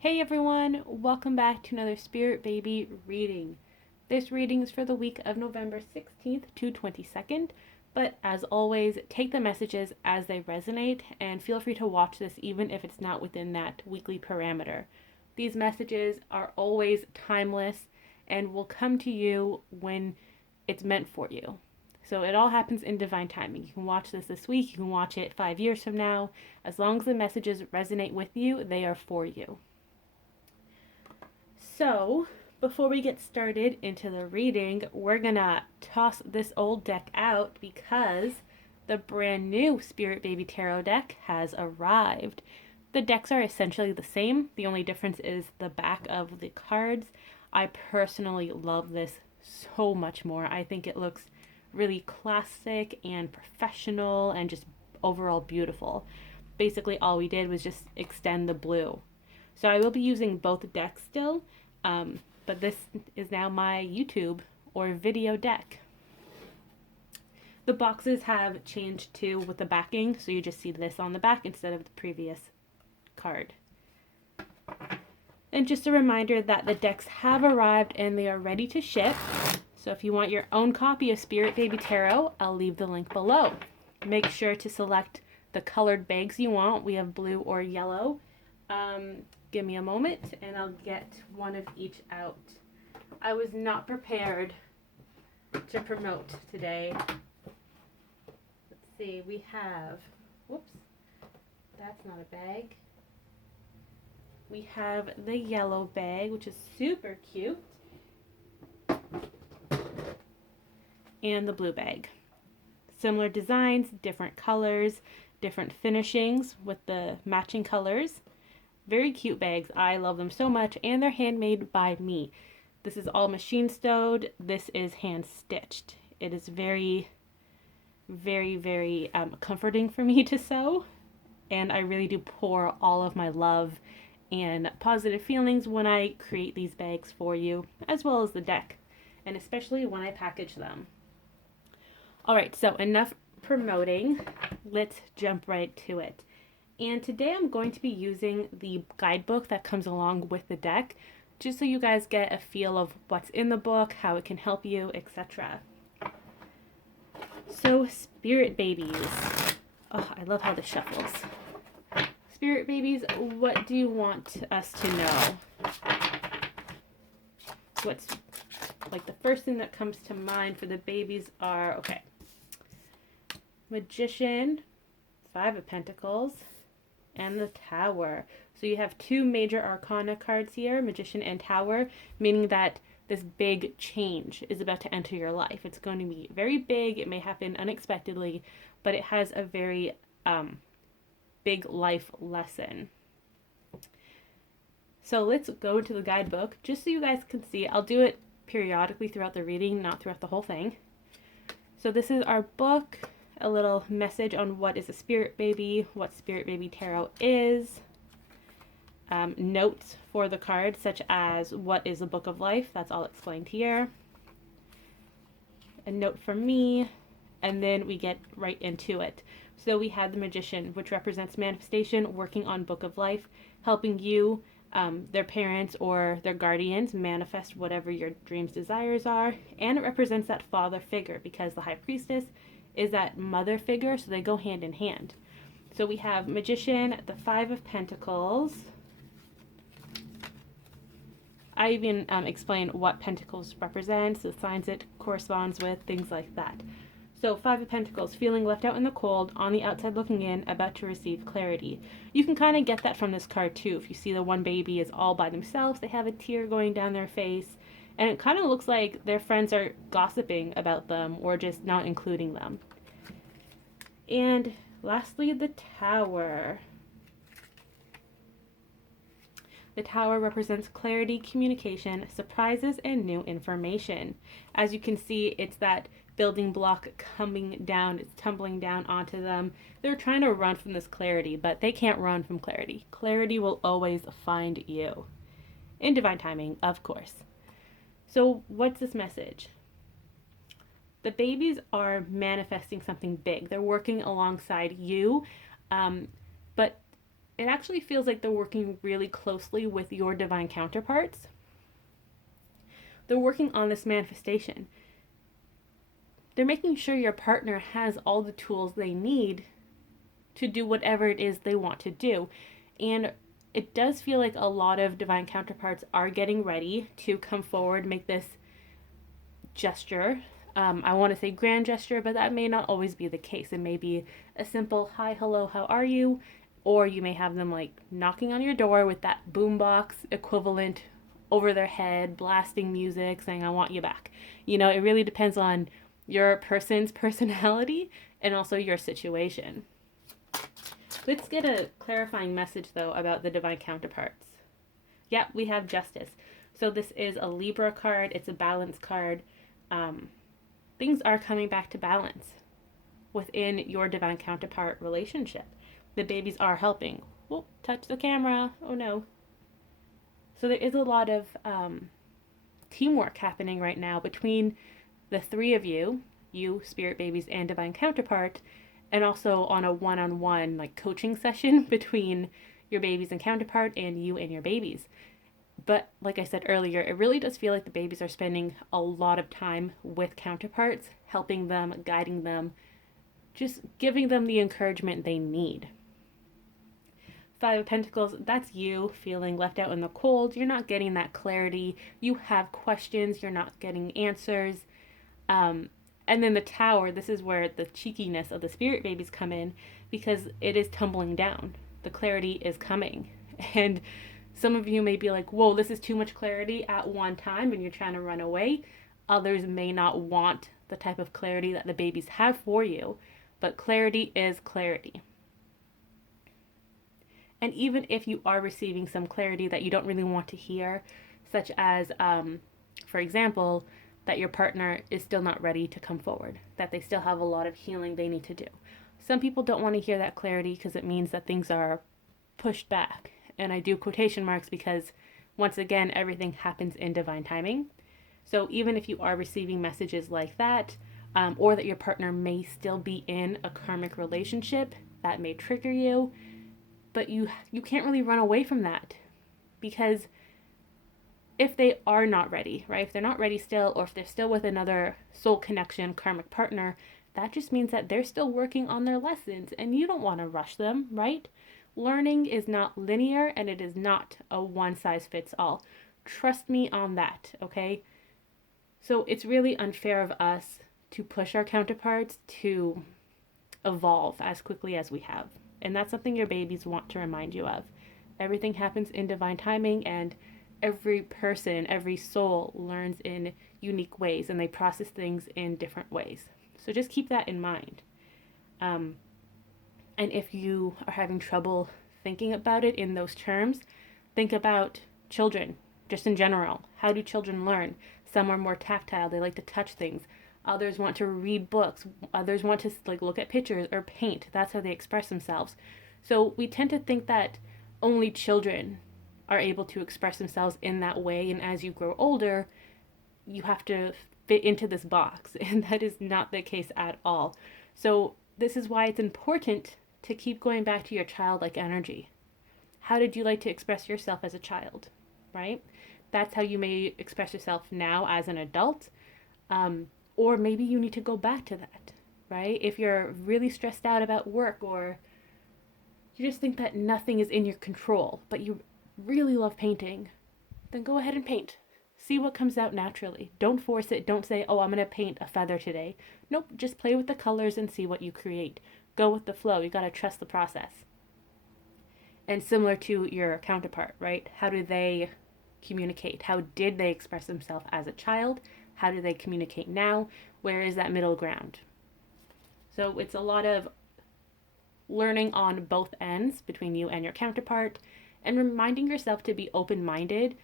Hey everyone, welcome back to another Spirit Baby reading. This reading is for the week of November 16th to 22nd, but as always, take the messages as they resonate and feel free to watch this even if it's not within that weekly parameter. These messages are always timeless and will come to you when it's meant for you. So it all happens in divine timing. You can watch this week, you can watch it 5 years from now. As long as the messages resonate with you, they are for you. So, before we get started into the reading, we're gonna toss this old deck out because the brand new Spirit Baby Tarot deck has arrived. The decks are essentially the same, the only difference is the back of the cards. I personally love this so much more. I think it looks really classic and professional and just overall beautiful. Basically, all we did was just extend the blue. So I will be using both decks still, but this is now my YouTube or video deck. The boxes have changed too with the backing, so you just see this on the back instead of the previous card. And just a reminder that the decks have arrived and they are ready to ship. So if you want your own copy of Spirit Baby Tarot, I'll leave the link below. Make sure to select the colored bags you want. We have blue or yellow. Give me a moment and I'll get one of each out. I was not prepared to promote today. Let's see, we have, whoops, that's not a bag. We have the yellow bag, which is super cute. And the blue bag. Similar designs, different colors, different finishings with the matching colors. Very cute bags. I love them so much, and they're handmade by me. This is all machine sewed. This is hand stitched. It is very, very comforting for me to sew, and I really do pour all of my love and positive feelings when I create these bags for you, as well as the deck, and especially when I package them. All right, so enough promoting. Let's jump right to it. And today I'm going to be using the guidebook that comes along with the deck, just so you guys get a feel of what's in the book, how it can help you, etc. So, Spirit Babies. Oh, I love how this shuffles. Spirit Babies, what do you want us to know? What's like the first thing that comes to mind for the babies are, okay, Magician, Five of Pentacles, and the Tower. So you have two major arcana cards here, Magician and Tower, meaning that this big change is about to enter your life. It's going to be very big. It may happen unexpectedly, but it has a very big life lesson. So let's go into the guidebook just so you guys can see. I'll do it periodically throughout the reading, not throughout the whole thing. So this is our book. A little message on what is a Spirit Baby, what Spirit Baby Tarot is, notes for the card such as what is a Book of Life, that's all explained here, a note from me, and then we get right into it. So we had the Magician, which represents manifestation, working on Book of Life, helping you, their parents or their guardians manifest whatever your dreams, desires are, and it represents that father figure because the High Priestess is that mother figure, so they go hand in hand. So we have Magician, the Five of Pentacles. I even explain what Pentacles represents, the signs it corresponds with, things like that. So Five of Pentacles, feeling left out in the cold, on the outside looking in, about to receive clarity. You can kind of get that from this card too. If you see the one baby is all by themselves, they have a tear going down their face, and it kind of looks like their friends are gossiping about them or just not including them. And lastly, the Tower. The Tower represents clarity, communication, surprises, and new information. As you can see, it's that building block coming down, it's tumbling down onto them. They're trying to run from this clarity, but they can't run from clarity. Clarity will always find you. In divine timing, of course. So what's this message? The babies are manifesting something big. They're working alongside you, but it actually feels like they're working really closely with your divine counterparts. They're working on this manifestation. They're making sure your partner has all the tools they need to do whatever it is they want to do. And it does feel like a lot of divine counterparts are getting ready to come forward, make this gesture. I want to say grand gesture, but that may not always be the case. It may be a simple hi, hello, how are you? Or you may have them like knocking on your door with that boombox equivalent over their head, blasting music, saying, I want you back. It really depends on your person's personality and also your situation. Let's get a clarifying message, though, about the divine counterparts. Yeah, we have justice. So this is a Libra card. It's a balance card. Things are coming back to balance within your divine counterpart relationship. The babies are helping. Oh, touch the camera. Oh, no. So there is a lot of teamwork happening right now between the three of you, spirit babies, and divine counterpart, and also on a one-on-one like coaching session between your babies and counterpart and you and your babies. But like I said earlier, it really does feel like the babies are spending a lot of time with counterparts, helping them, guiding them, just giving them the encouragement they need. Five of Pentacles, that's you feeling left out in the cold. You're not getting that clarity. You have questions. You're not getting answers. And then the Tower, this is where the cheekiness of the spirit babies come in, because it is tumbling down. The clarity is coming. And some of you may be like, whoa, this is too much clarity at one time and you're trying to run away. Others may not want the type of clarity that the babies have for you, but clarity is clarity. And even if you are receiving some clarity that you don't really want to hear, such as, for example, that your partner is still not ready to come forward, that they still have a lot of healing they need to do. Some people don't want to hear that clarity because it means that things are pushed back. And I do quotation marks because, once again, everything happens in divine timing. So even if you are receiving messages like that, or that your partner may still be in a karmic relationship, that may trigger you. But you can't really run away from that, because if they are not ready, right? If they're not ready still, or if they're still with another soul connection, karmic partner, that just means that they're still working on their lessons and you don't want to rush them, right? Learning is not linear and it is not a one size fits all. Trust me on that, okay? So it's really unfair of us to push our counterparts to evolve as quickly as we have. And that's something your babies want to remind you of. Everything happens in divine timing, and every person, every soul learns in unique ways and they process things in different ways. So just keep that in mind. And if you are having trouble thinking about it in those terms, think about children, just in general. How do children learn? Some are more tactile, they like to touch things. Others want to read books. Others want to look at pictures or paint. That's how they express themselves. So we tend to think that only children are able to express themselves in that way. And as you grow older, you have to fit into this box. And that is not the case at all. So this is why it's important to keep going back to your childlike energy. How did you like to express yourself as a child, right? That's how you may express yourself now as an adult. Or maybe you need to go back to that, right? If you're really stressed out about work, or you just think that nothing is in your control, but you really love painting, then go ahead and paint. See what comes out naturally. Don't force it. Don't say, oh, I'm going to paint a feather today. Nope, just play with the colors and see what you create. Go with the flow. You got to trust the process. And similar to your counterpart, right? How do they communicate? How did they express themselves as a child? How do they communicate now? Where is that middle ground? So it's a lot of learning on both ends between you and your counterpart, and reminding yourself to be open-minded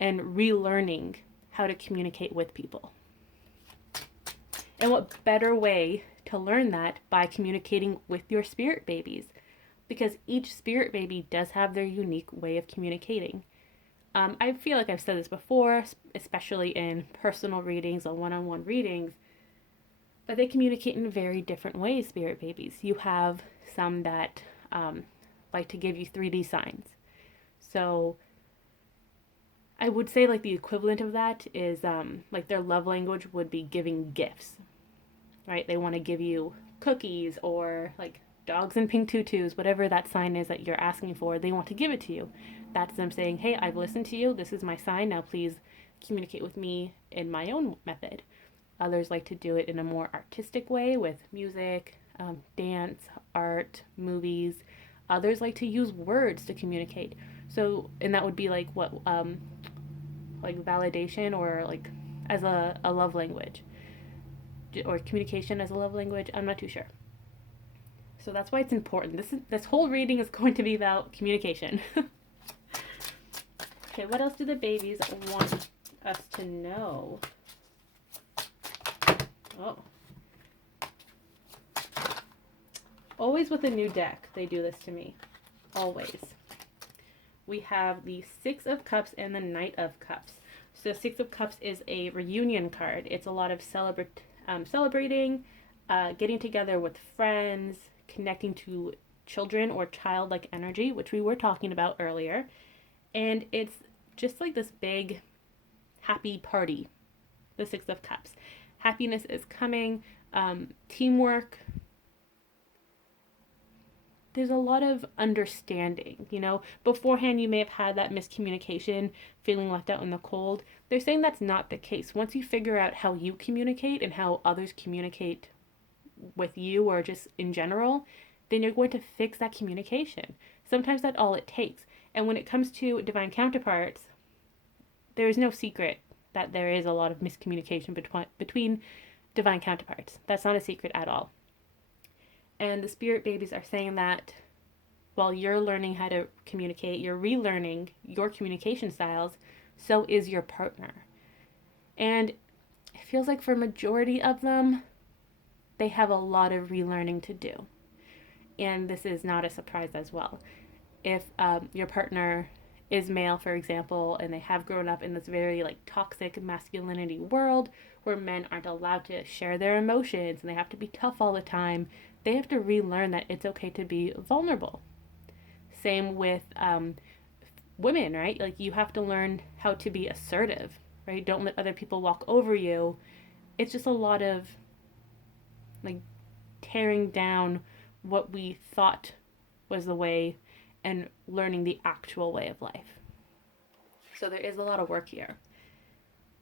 and relearning how to communicate with people. And what better way to learn that by communicating with your spirit babies? Because each spirit baby does have their unique way of communicating. I feel like I've said this before, especially in personal readings or one-on-one readings, but they communicate in very different ways, spirit babies. You have some that like to give you 3D signs. So I would say like the equivalent of that is like their love language would be giving gifts, right? They want to give you cookies or like dogs in pink tutus, whatever that sign is that you're asking for, they want to give it to you. That's them saying, hey, I've listened to you. This is my sign. Now please communicate with me in my own method. Others like to do it in a more artistic way with music, dance, art, movies. Others like to use words to communicate. So, and that would be like what, like validation or like as a love language or communication as a love language. I'm not too sure. So that's why it's important. This whole reading is going to be about communication. Okay, what else do the babies want us to know? Oh. Always with a new deck, they do this to me. Always. We have the Six of Cups and the Knight of Cups. So Six of Cups is a reunion card. It's a lot of celebrating, getting together with friends, connecting to children or childlike energy, which we were talking about earlier. And it's just like this big happy party, the Six of Cups. Happiness is coming, teamwork. There's a lot of understanding, you know. Beforehand, you may have had that miscommunication, feeling left out in the cold. They're saying that's not the case. Once you figure out how you communicate and how others communicate with you or just in general, then you're going to fix that communication. Sometimes that's all it takes. And when it comes to divine counterparts, there is no secret that there is a lot of miscommunication between divine counterparts. That's not a secret at all. And the spirit babies are saying that while you're learning how to communicate, you're relearning your communication styles, so is your partner. And it feels like for a majority of them, they have a lot of relearning to do. And this is not a surprise as well. If your partner is male, for example, and they have grown up in this very like toxic masculinity world where men aren't allowed to share their emotions and they have to be tough all the time, they have to relearn that it's okay to be vulnerable. Same with women, right? Like you have to learn how to be assertive, right? Don't let other people walk over you. It's just a lot of like tearing down what we thought was the way and learning the actual way of life. So there is a lot of work here.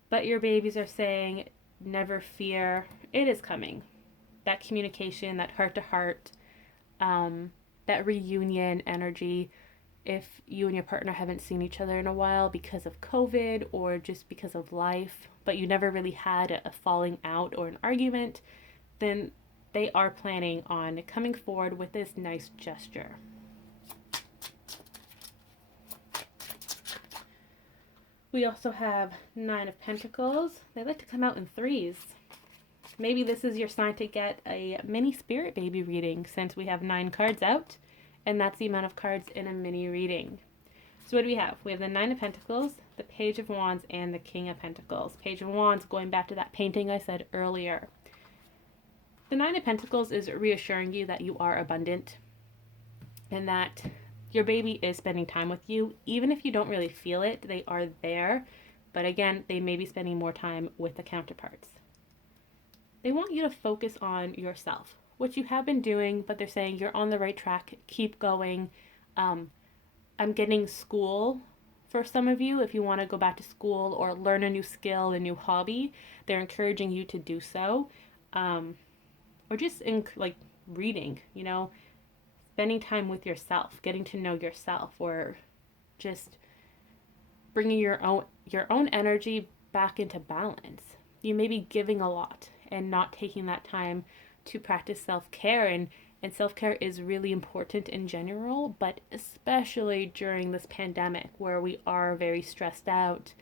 But your babies are saying, never fear, it is coming. That communication, that heart to heart, that reunion energy. If you and your partner haven't seen each other in a while because of COVID or just because of life, but you never really had a falling out or an argument, then they are planning on coming forward with this nice gesture. We also have Nine of Pentacles. They like to come out in threes. Maybe this is your sign to get a mini spirit baby reading since we have 9 cards out, and that's the amount of cards in a mini reading. So what do we have? We have the Nine of Pentacles, the Page of Wands, and the King of Pentacles. Page of Wands, going back to that painting I said earlier. The Nine of Pentacles is reassuring you that you are abundant and that your baby is spending time with you. Even if you don't really feel it, they are there. But again, they may be spending more time with the counterparts. They want you to focus on yourself, which you have been doing, but they're saying you're on the right track. Keep going. I'm getting school for some of you. If you want to go back to school or learn a new skill, a new hobby, they're encouraging you to do so. Or just in like reading, you know, spending time with yourself, getting to know yourself, or just bringing your own energy back into balance. You may be giving a lot and not taking that time to practice self-care, and self-care is really important in general, but especially during this pandemic where we are very stressed out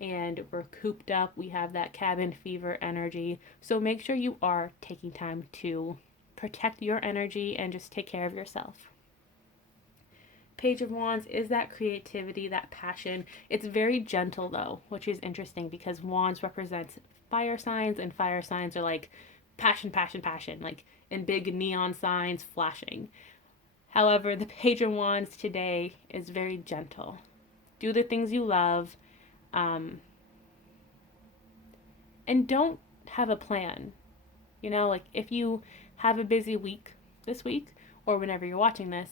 and we're cooped up. We have that cabin fever energy. So make sure you are taking time to protect your energy and just take care of yourself. Page of Wands is that creativity, that passion. It's very gentle though, which is interesting because Wands represents fire signs, and fire signs are like passion, passion, passion, like in big neon signs flashing. However, the Page of Wands today is very gentle. Do the things you love, um, and don't have a plan. You know, like if you have a busy week this week, or whenever you're watching this,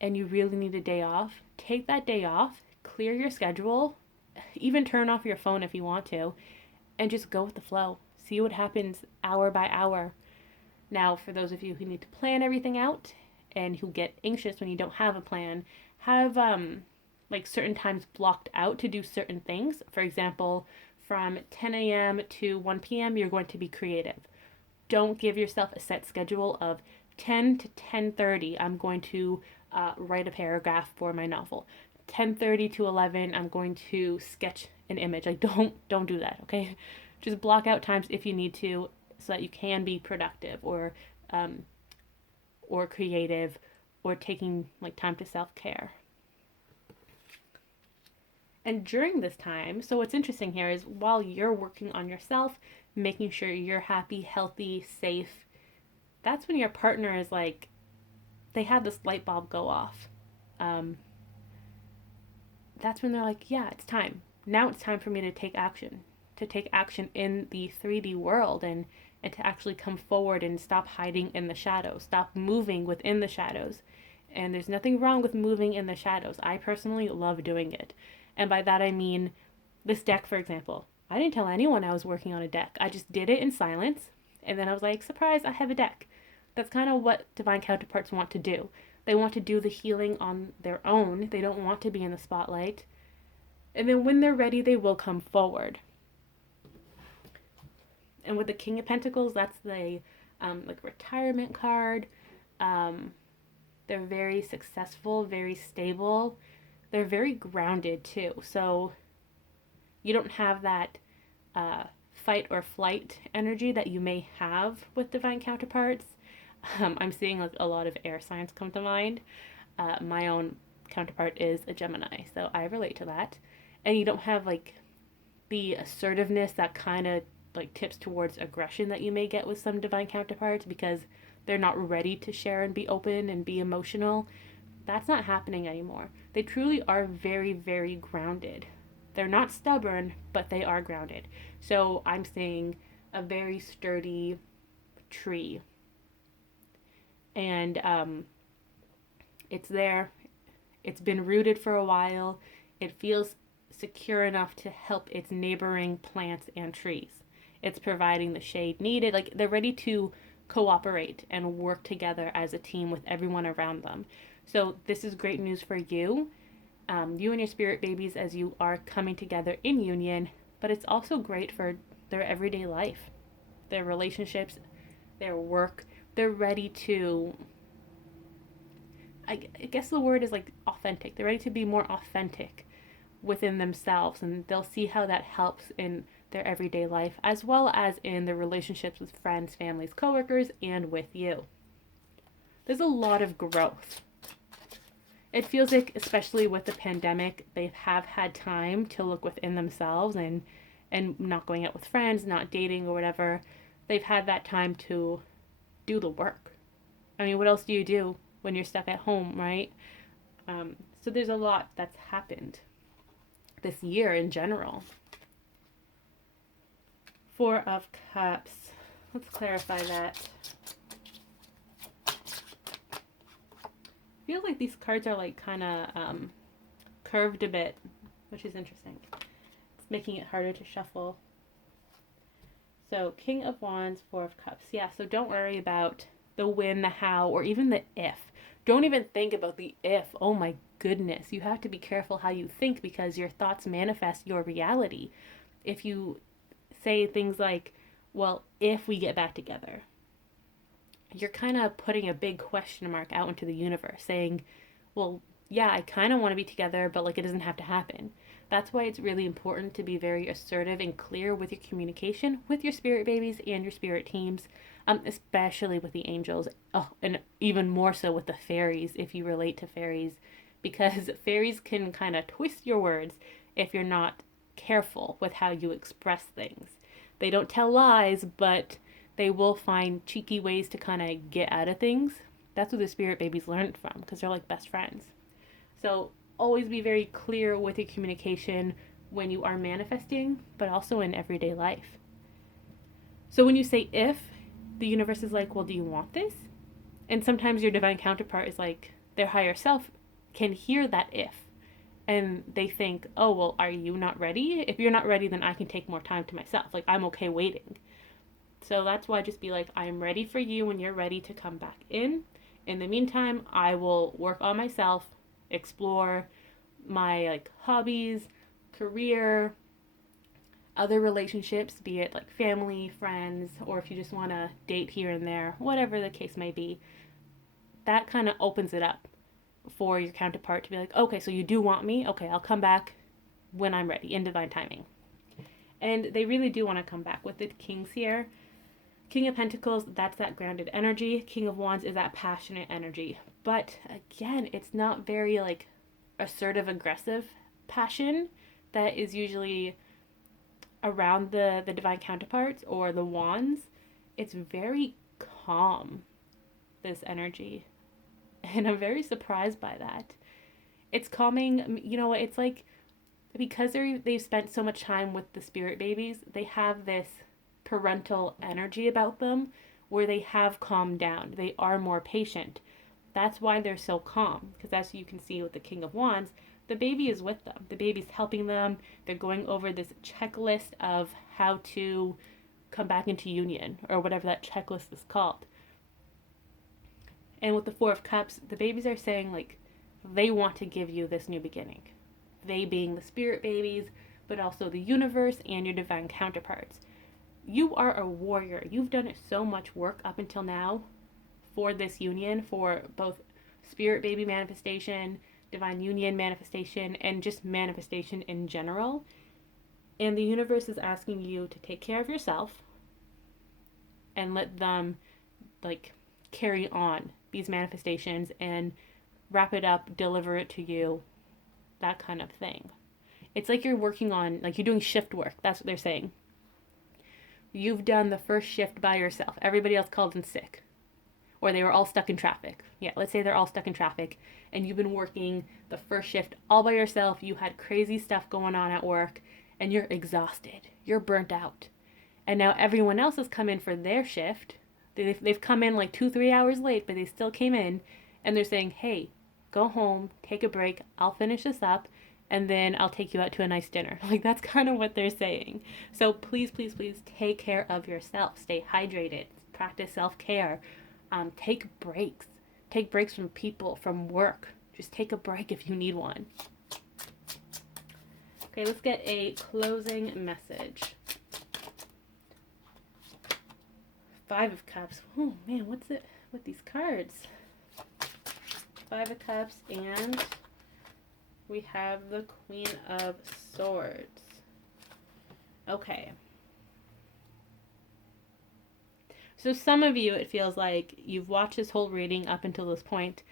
and you really need a day off, take that day off, clear your schedule, even turn off your phone if you want to, and just go with the flow. See what happens hour by hour. Now, for those of you who need to plan everything out and who get anxious when you don't have a plan, have like certain times blocked out to do certain things. For example, from 10 a.m. to 1 p.m., you're going to be creative. Don't give yourself a set schedule of 10 to 10:30. I'm going to write a paragraph for my novel. 10:30 to 11, I'm going to sketch an image. Like don't do that, okay? Just block out times if you need to, so that you can be productive um, or creative, or taking like time to self-care. And during this time, so what's interesting here is while you're working on yourself, making sure you're happy, healthy, safe, that's when your partner is like, they have this light bulb go off. Um, that's when they're like, yeah, it's time. Now it's time for me to take action in the 3D world, and to actually come forward and stop hiding in the shadows, stop moving within the shadows. And there's nothing wrong with moving in the shadows. I personally love doing it. And by that I mean this deck, for example. I didn't tell anyone I was working on a deck. I just did it in silence. And then I was like, surprise, I have a deck. That's kind of what divine counterparts want to do. They want to do the healing on their own. They don't want to be in the spotlight. And then when they're ready, they will come forward. And with the King of Pentacles, that's the like retirement card. They're very successful, very stable. They're very grounded too. So you don't have that fight or flight energy that you may have with divine counterparts. I'm seeing like a lot of air signs come to mind. My own counterpart is a Gemini, so I relate to that. And you don't have like the assertiveness that kind of like tips towards aggression that you may get with some divine counterparts, because they're not ready to share and be open and be emotional. That's not happening anymore. They truly are very, very grounded. They're not stubborn, but they are grounded. So I'm seeing a very sturdy tree. And it's there. It's been rooted for a while. It feels secure enough to help its neighboring plants and trees. It's providing the shade needed. Like they're ready to cooperate and work together as a team with everyone around them. So this is great news for you, you and your spirit babies, as you are coming together in union. But it's also great for their everyday life, their relationships, their work. They're ready to, I guess the word is like authentic. They're ready to be more authentic within themselves, and they'll see how that helps in their everyday life, as well as in their relationships with friends, families, coworkers, and with you. There's a lot of growth. It feels like, especially with the pandemic, they have had time to look within themselves, and not going out with friends, not dating or whatever. They've had that time to do the work. I mean, what else do you do when you're stuck at home, right? So there's a lot that's happened this year in general. Four of Cups. Let's clarify that. I feel like these cards are like kind of curved a bit, which is interesting. It's making it harder to shuffle. So King of Wands, Four of Cups. Yeah, so don't worry about the when, the how, or even the if. Don't even think about the if. Oh my goodness. You have to be careful how you think, because your thoughts manifest your reality. If you say things like, well, if we get back together, you're kind of putting a big question mark out into the universe, saying, well, yeah, I kind of want to be together, but like it doesn't have to happen. That's why it's really important to be very assertive and clear with your communication with your spirit babies and your spirit teams, especially with the angels. Oh, and even more so with the fairies, if you relate to fairies, because fairies can kind of twist your words if you're not careful with how you express things. They don't tell lies, but they will find cheeky ways to kind of get out of things. That's what the spirit babies learned from, because they're like best friends. So always be very clear with your communication when you are manifesting, but also in everyday life. So when you say if, the universe is like, well, do you want this? And sometimes your divine counterpart is like, their higher self can hear that if. And they think, oh, well, are you not ready? If you're not ready, then I can take more time to myself. Like, I'm okay waiting. So that's why just be like, I'm ready for you when you're ready to come back in. In the meantime, I will work on myself, explore my like hobbies, career, other relationships, be it like family, friends, or if you just want to date here and there, whatever the case may be. That kind of opens it up for your counterpart to be like, okay, so you do want me? Okay, I'll come back when I'm ready in divine timing. And they really do want to come back with the kings here. King of Pentacles, that's that grounded energy. King of Wands is that passionate energy. But again, it's not very like assertive, aggressive passion that is usually around the divine counterparts or the wands. It's very calm, this energy. And I'm very surprised by that. It's calming, you know, it's like because they've spent so much time with the spirit babies, they have this parental energy about them where they have calmed down. They are more patient. That's why they're so calm, because as you can see with the King of Wands, the baby is with them. The baby's helping them. They're going over this checklist of how to come back into union, or whatever that checklist is called. And with the Four of Cups, the babies are saying like they want to give you this new beginning. They being the spirit babies, but also the universe and your divine counterparts. You are a warrior. You've done so much work up until now for this union, for both spirit baby manifestation, divine union manifestation, and just manifestation in general. And the universe is asking you to take care of yourself and let them like carry on these manifestations and wrap it up, deliver it to you, that kind of thing. It's like you're working on, like you're doing shift work. That's what they're saying. You've done the first shift by yourself. Everybody else called in sick. Or they were all stuck in traffic. Yeah, let's say they're all stuck in traffic and you've been working the first shift all by yourself. You had crazy stuff going on at work and you're exhausted. You're burnt out. And now everyone else has come in for their shift. They've come in like 2-3 hours late, but they still came in and they're saying, hey, go home, take a break. I'll finish this up and then I'll take you out to a nice dinner. Like that's kind of what they're saying. So please, please, please take care of yourself. Stay hydrated. Practice self-care. Take breaks. Take breaks from people, from work. Just take a break if you need one. Okay, let's get a closing message. Five of Cups. Oh man, what's it with these cards? Five of Cups, and we have the Queen of Swords. Okay. So some of you, it feels like you've watched this whole reading up until this point,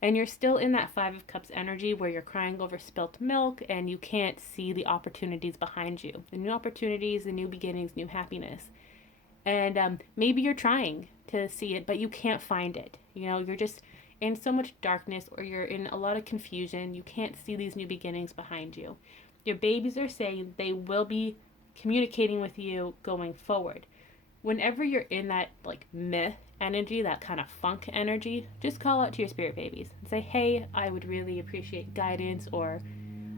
and you're still in that Five of Cups energy where you're crying over spilt milk and you can't see the opportunities behind you. The new opportunities, the new beginnings, new happiness. And maybe you're trying to see it, but you can't find it. You know, you're just in so much darkness, or you're in a lot of confusion. You can't see these new beginnings behind you. Your babies are saying they will be communicating with you going forward. Whenever you're in that like myth energy, that kind of funk energy, just call out to your spirit babies and say, hey, I would really appreciate guidance, or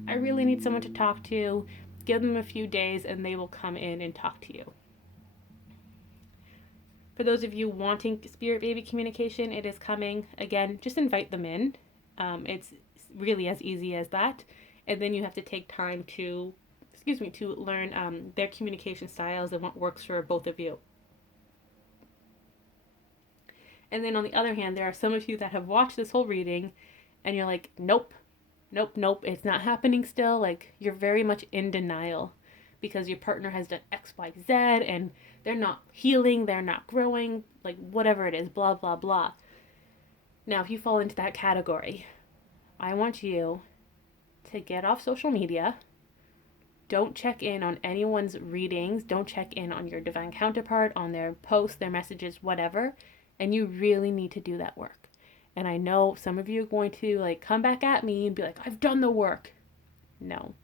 I really need someone to talk to. Give them a few days and they will come in and talk to you. For those of you wanting spirit baby communication, it is coming. Again, just invite them in. It's really as easy as that. And then you have to take time to learn their communication styles and what works for both of you. And then on the other hand, there are some of you that have watched this whole reading and you're like, nope, it's not happening still. Like you're very much in denial because your partner has done X, Y, Z and they're not healing, they're not growing, like whatever it is, blah, blah, blah. Now, if you fall into that category, I want you to get off social media. Don't check in on anyone's readings. Don't check in on your divine counterpart, on their posts, their messages, whatever. And you really need to do that work. And I know some of you are going to like come back at me and be like, I've done the work. No.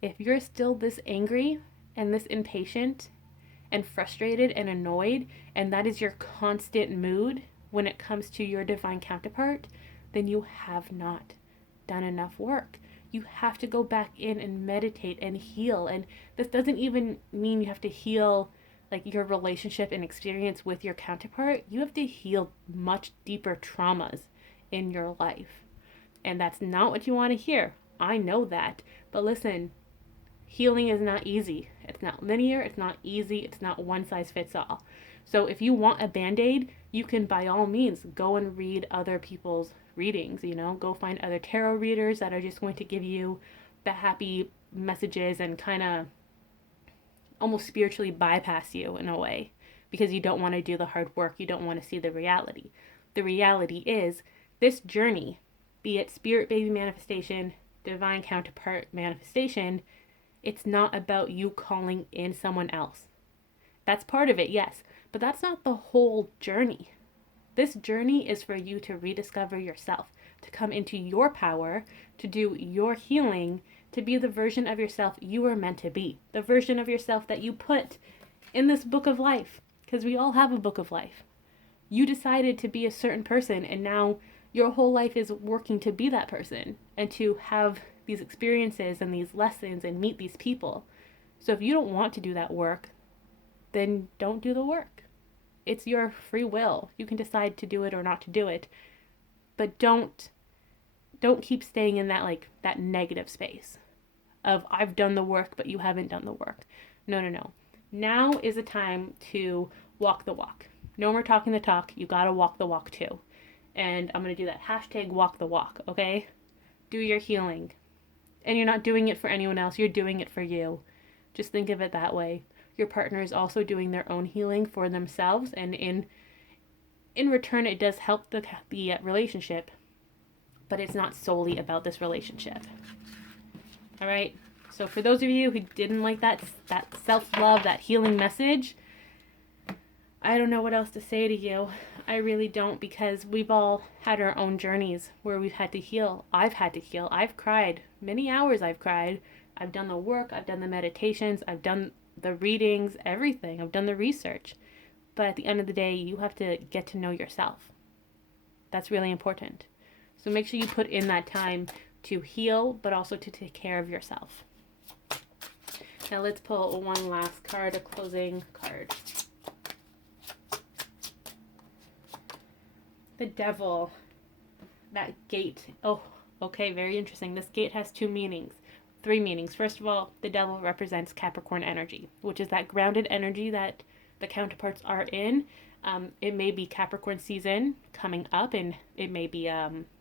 If you're still this angry and this impatient and frustrated and annoyed, and that is your constant mood when it comes to your divine counterpart, then you have not done enough work. You have to go back in and meditate and heal. And this doesn't even mean you have to heal like your relationship and experience with your counterpart. You have to heal much deeper traumas in your life. And that's not what you want to hear. I know that. But listen, healing is not easy. It's not linear, it's not easy, it's not one size fits all. So if you want a band-aid, you can by all means go and read other people's readings, go find other tarot readers that are just going to give you the happy messages and kind of almost spiritually bypass you in a way because you don't want to do the hard work, you don't want to see the reality. The reality is this journey, be it spirit baby manifestation, divine counterpart manifestation, it's not about you calling in someone else. That's part of it, yes, but that's not the whole journey. This journey is for you to rediscover yourself, to come into your power, to do your healing, to be the version of yourself you were meant to be, the version of yourself that you put in this book of life, because we all have a book of life. You decided to be a certain person, and now your whole life is working to be that person and to have these experiences and these lessons and meet these people. So if you don't want to do that work, then don't do the work. It's your free will. You can decide to do it or not to do it. But don't keep staying in that negative space of I've done the work but you haven't done the work. No. Now is the time to walk the walk. No more talking the talk. You got to walk the walk too. And I'm going to do that hashtag walk the walk, okay? Do your healing. And you're not doing it for anyone else. You're doing it for you. Just think of it that way. Your partner is also doing their own healing for themselves, and in return, it does help the relationship, but it's not solely about this relationship. All right. So for those of you who didn't like that self-love, that healing message, I don't know what else to say to you. I really don't, because we've all had our own journeys where we've had to heal. I've had to heal. I've cried. Many hours I've cried. I've done the work. I've done the meditations. I've done the readings, everything. I've done the research. But at the end of the day, you have to get to know yourself. That's really important. So make sure you put in that time to heal, but also to take care of yourself. Now let's pull one last card, a closing card. The Devil. That gate. Oh, okay, very interesting. This gate has three meanings. First of all, the Devil represents Capricorn energy, which is that grounded energy that the counterparts are in. It may be Capricorn season coming up, and it may be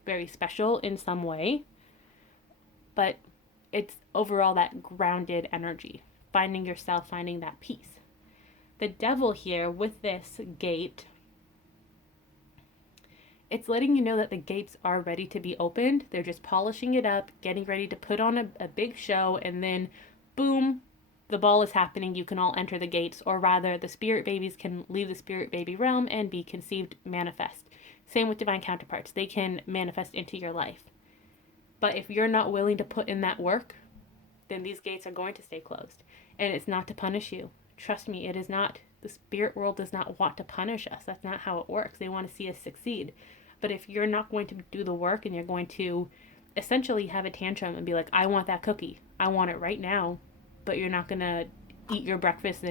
very special in some way, but it's overall that grounded energy, finding yourself, finding that peace. The Devil here with this gate, it's letting you know that the gates are ready to be opened. They're just polishing it up, getting ready to put on a big show, and then boom, the ball is happening. You can all enter the gates, or rather the spirit babies can leave the spirit baby realm and be conceived, manifest. Same with divine counterparts. They can manifest into your life. But if you're not willing to put in that work, then these gates are going to stay closed. And it's not to punish you. Trust me, it is not. The spirit world does not want to punish us. That's not how it works. They want to see us succeed. But if you're not going to do the work and you're going to essentially have a tantrum and be like, I want that cookie. I want it right now. But you're not going to eat your breakfast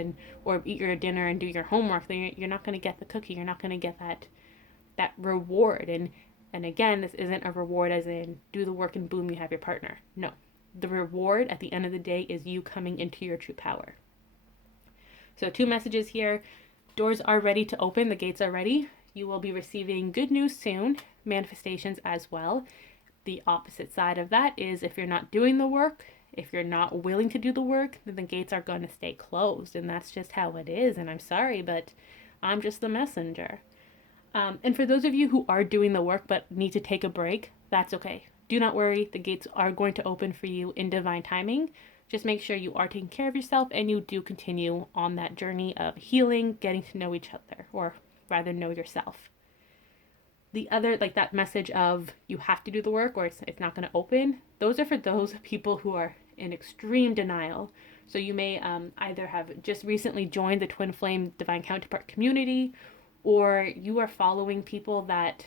or eat your dinner and do your homework, then you're not going to get the cookie. You're not going to get that reward. And again, this isn't a reward as in do the work and boom, you have your partner. No. The reward at the end of the day is you coming into your true power. So 2 messages here. Doors are ready to open. The gates are ready. You will be receiving good news soon. Manifestations as well. The opposite side of that is if you're not doing the work, if you're not willing to do the work, then the gates are going to stay closed. And that's just how it is. And I'm sorry, but I'm just the messenger. And for those of you who are doing the work but need to take a break, that's okay. Do not worry. The gates are going to open for you in divine timing. Just make sure you are taking care of yourself and you do continue on that journey of healing, getting to know each other, or rather know yourself. The other, like that message of you have to do the work or it's not going to open, those are for those people who are in extreme denial. So you may either have just recently joined the Twin Flame Divine Counterpart community, or you are following people that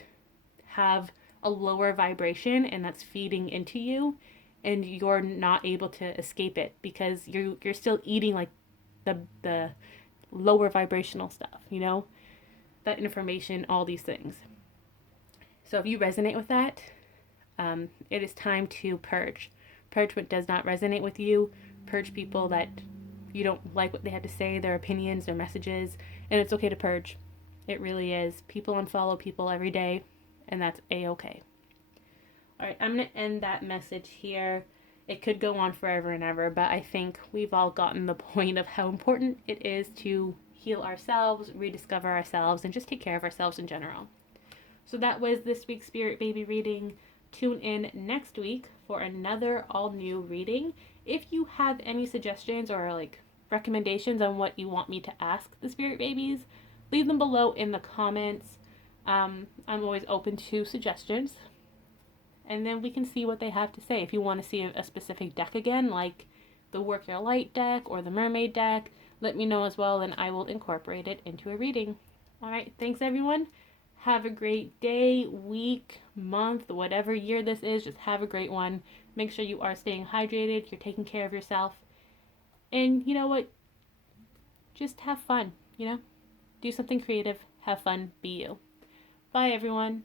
have a lower vibration and that's feeding into you, and you're not able to escape it because you're still eating like the lower vibrational stuff, that information, all these things. So if you resonate with that, it is time to purge. Purge what does not resonate with you. Purge people that you don't like what they have to say, their opinions, their messages, and it's okay to purge. It really is. People unfollow people every day, and that's a-okay. All right, I'm going to end that message here. It could go on forever and ever, but I think we've all gotten the point of how important it is to heal ourselves, rediscover ourselves, and just take care of ourselves in general. So that was this week's Spirit Baby reading. Tune in next week for another all new reading. If you have any suggestions or like recommendations on what you want me to ask the Spirit Babies, leave them below in the comments. I'm always open to suggestions. And then we can see what they have to say. If you want to see a specific deck again, like the Work Your Light deck or the Mermaid deck, let me know as well, and I will incorporate it into a reading. All right, thanks everyone. Have a great day, week, month, whatever year this is. Just have a great one. Make sure you are staying hydrated, you're taking care of yourself. And you know what? Just have fun, Do something creative, have fun, be you. Bye, everyone.